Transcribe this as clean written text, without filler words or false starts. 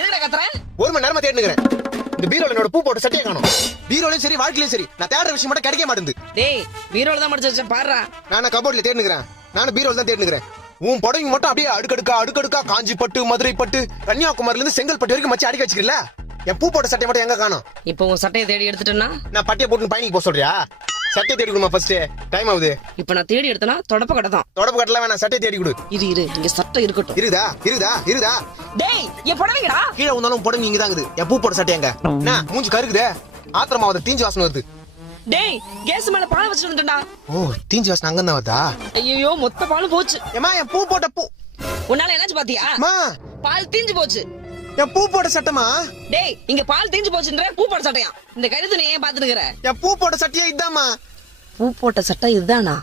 என்னடா கத்துற? ஒரு மணி நேரமா தேடினுக்கிறேன். இந்த பீரோல என்னோட பூ போட்ட சட்டையை காணோம். பீரோலயும் சரி வாழ்க்கையிலும் சரி நான் தேடுற விஷயம் மட்டும் கிடைக்க மாட்டேங்குது. டேய் பீரோல தான் மடிச்சு வச்சேன் பாருடா. நான் கபோர்ட்ல தேடினுக்கிறேன். நானும் பீரோல தான் தேடினுக்கிறேன். உன் புடவைங்க மட்டும் அப்படியே அடுக்கடுக்கா காஞ்சி பட்டு, மதுரை பட்டு, கன்னியாகுமரியில இருந்து செங்கல்பட்டு வரைக்கும் மச்சி அடிக்க வச்சிருக்கல. என் பூ போட்ட சட்டை மட்டும் எங்க காணோம்? இப்போ உன் சட்டையை தேடி எடுத்துட்டேன்னா நான் பட்டியை போட்டு பயணிக்கு போக சொல்றியா? சட்டையை தேடி கொடுமா ஃபர்ஸ்ட். டைம் ஆகுது. இப்போ நான் தேடி எடுத்தனா தொடப்ப கடை தான். தொடப்பு கட்டல வேணாம், சட்டையை தேடி கொடு. இரு இங்க சட்டை இருக்கட்டும். இருக்குதா. டேய் என் புடவைங்கடா. கீழே வந்தாலும் புடவை இங்க தான் இருக்குது. என் பூ போட்ட சட்டை எங்க? என்ன மூஞ்சி கருக்குதே? ஆத்திரமா வந்து தீஞ்சு வாசனை வருது. டேய் கேஸ் மேல பால் வச்சிட்டு வந்துட்டேன்டா. ஓ தீஞ்சு வாசனை அங்க தான் வருதா? ஐயோ மொத்த பாலும் போச்சு. ஏமா என் பூ போட்ட பூ உன்னால என்னாச்சு பாத்தியா? மா பால் தீஞ்சு போச்சு. என் பூ போட்ட சட்டமா? டேய் இங்க பால் தீஞ்சு போச்சுன்ற பூ போட்ட சட்டையா? இந்த கழுத்து நீ ஏன் பாத்துட்டு இருக்கற? என் பூ போட்ட சட்டையே இதாமா? பூ போட்ட சட்டை இதுதானா?